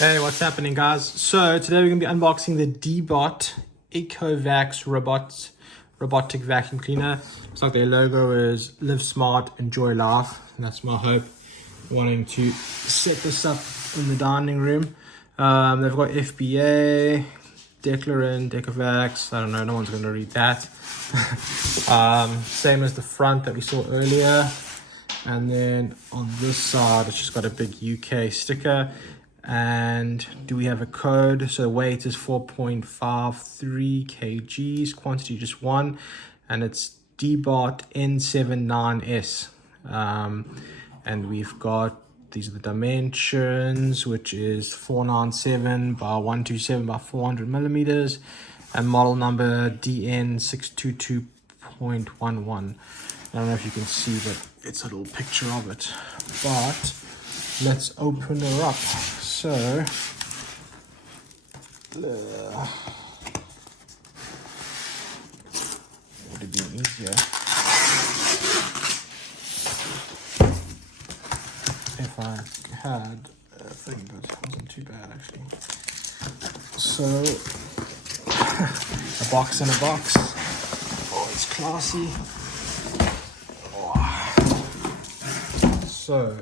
Hey, what's happening, guys? So today we're going to be unboxing the Deebot Ecovacs robotic vacuum cleaner. Looks like their logo is Live Smart, Enjoy Life. And that's my hope. Wanting to set this up in the dining room. They've got FBA, Declarant, Ecovacs. I don't know, no one's going to read that. Same as the front that we saw earlier. And then on this side, it's just got a big UK sticker. And do we have a code? So the weight is 4.53 kgs, quantity just one, and it's Deebot N79S. And we've got, these are the dimensions, which is 497 by 127 by 400 millimeters, and model number DN622.11. I don't know if you can see, but it's a little picture of it. But let's open her up. So, would have been easier if I had a thing, but it wasn't too bad actually. So, a box in a box. Oh, it's classy. Oh. So,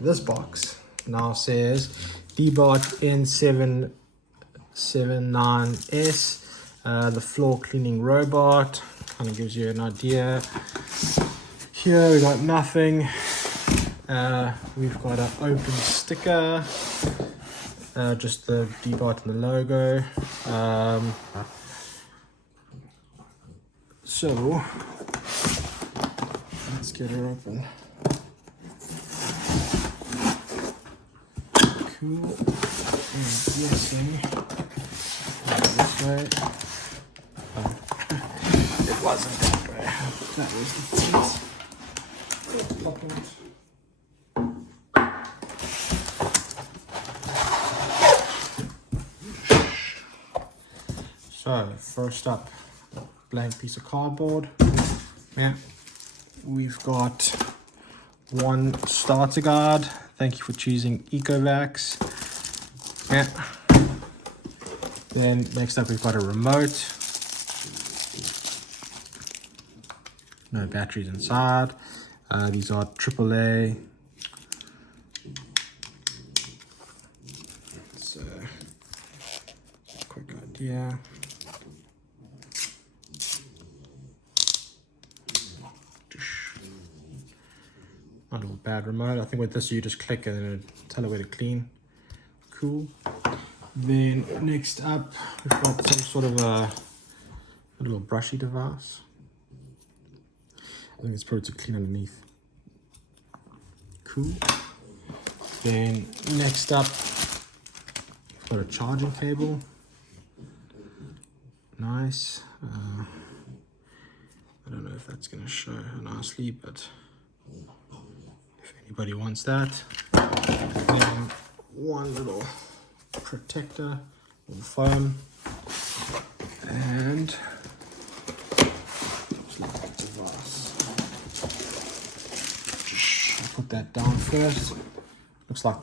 this box now says Deebot N79S, the floor cleaning robot. Kind of gives you an idea. Here we got nothing. We've got an open sticker, just the Deebot and the logo. So let's get her open. Cool. I'm guessing this way. Oh. It wasn't that way. That was the piece. Popping it. So first up, blank piece of cardboard. Yeah, we've got one starter guide. Thank you for choosing Ecovacs. Yeah. Then next up we've got a remote. No batteries inside. These are AAA. So, quick idea. Not a little bad remote. I think with this you just click and then it'll tell it where to clean. Cool. Then next up we've got some sort of a little brushy device. I think it's probably to clean underneath. Cool. Then next up we've got a charging cable. Nice. I don't know if that's going to show nicely, but if anybody wants that. Then one little protector with foam, and just like that device. I'll put that down first. Looks like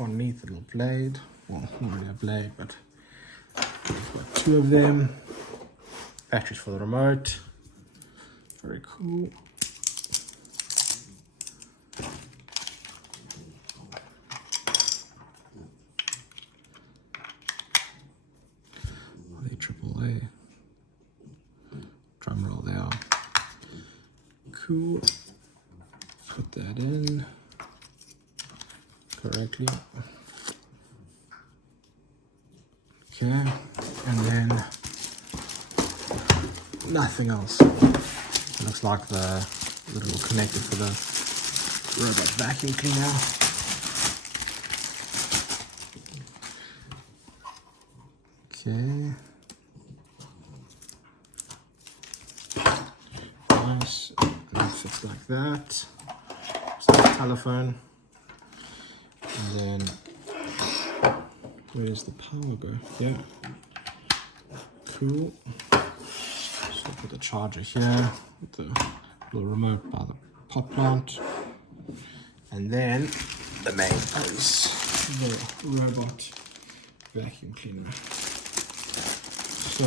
underneath a little blade. Well, not really a blade, but we've got two of them. Batteries for the remote. Very cool. AAA. Drum roll there. Cool. Put that in correctly. Okay, and then nothing else. It looks like the little connector for the robot vacuum cleaner. Okay. Nice. It fits like that. It's like a telephone. And then where's the power go? Yeah. Cool. So put the charger here, with the little remote by the pot plant. And then the main pose. the robot vacuum cleaner. So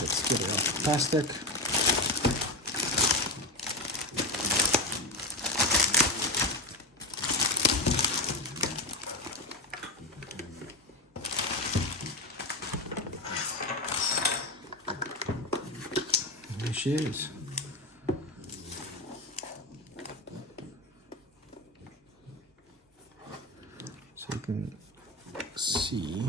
let's get it off the plastic. There she is. So you can see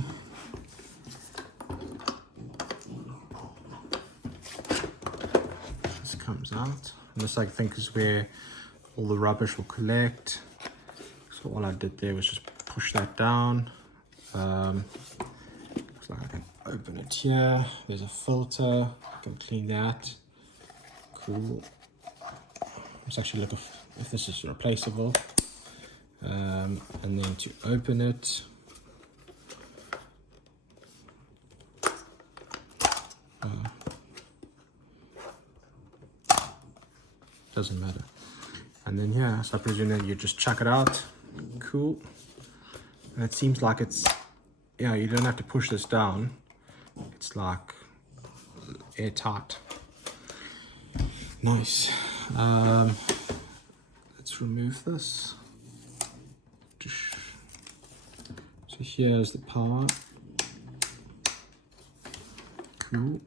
this comes out. And this, I think, is where all the rubbish will collect. So all I did there was just push that down. Looks like I can open it here. There's a filter. I can clean that. Cool. Let's actually look if this is replaceable. And then to open it, doesn't matter. And then yeah, so I presume that you just chuck it out. Cool. And it seems like it's, yeah, you don't have to push this down. It's like airtight. Nice. Let's remove this. So here's the power. Cool.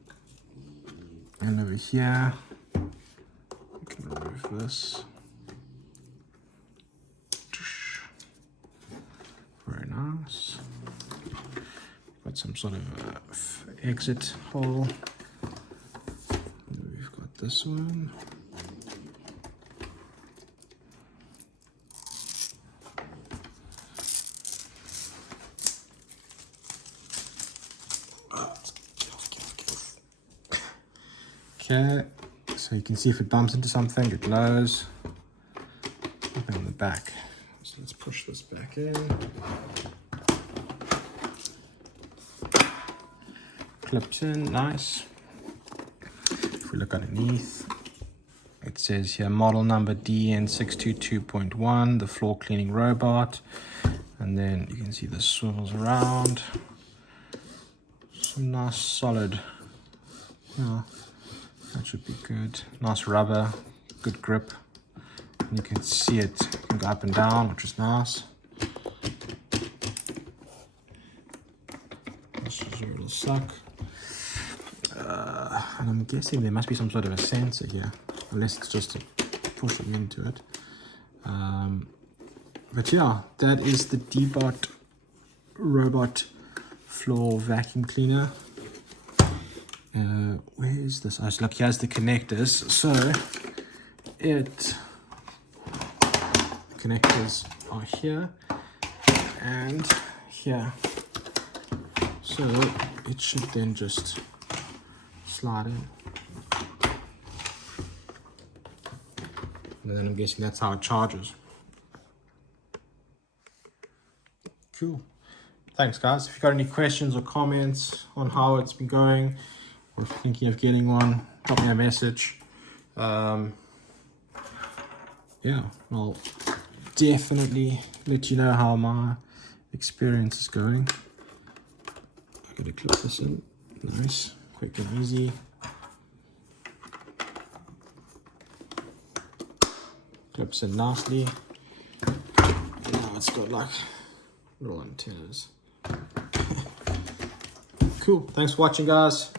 And over here, we can remove this. Very nice. Got some sort of exit hole. And we've got this one. Okay, so you can see if it bumps into something, it glows. Nothing on the back. So let's push this back in. Clips in, nice. If we look underneath, it says here model number DN622.1, the floor cleaning robot. And then you can see this swivels around. Some nice solid, yeah. That should be good. Nice rubber, good grip. And you can see it can go up and down, which is nice. This is where it'll suck. And I'm guessing there must be some sort of a sensor here, unless it's just pushing into it. But yeah, that is the Deebot robot floor vacuum cleaner. Where is this? Oh, so look, here's the connectors. So the connectors are here and here. So it should then just slide in. And then I'm guessing that's how it charges. Cool. Thanks, guys. If you've got any questions or comments on how it's been going, or if you're thinking of getting one, drop me a message. Yeah, I'll definitely let you know how my experience is going. I'm gonna clip this in. Nice, quick and easy. Clips in nicely. And now it's got like little antennas. Cool. Thanks for watching, guys.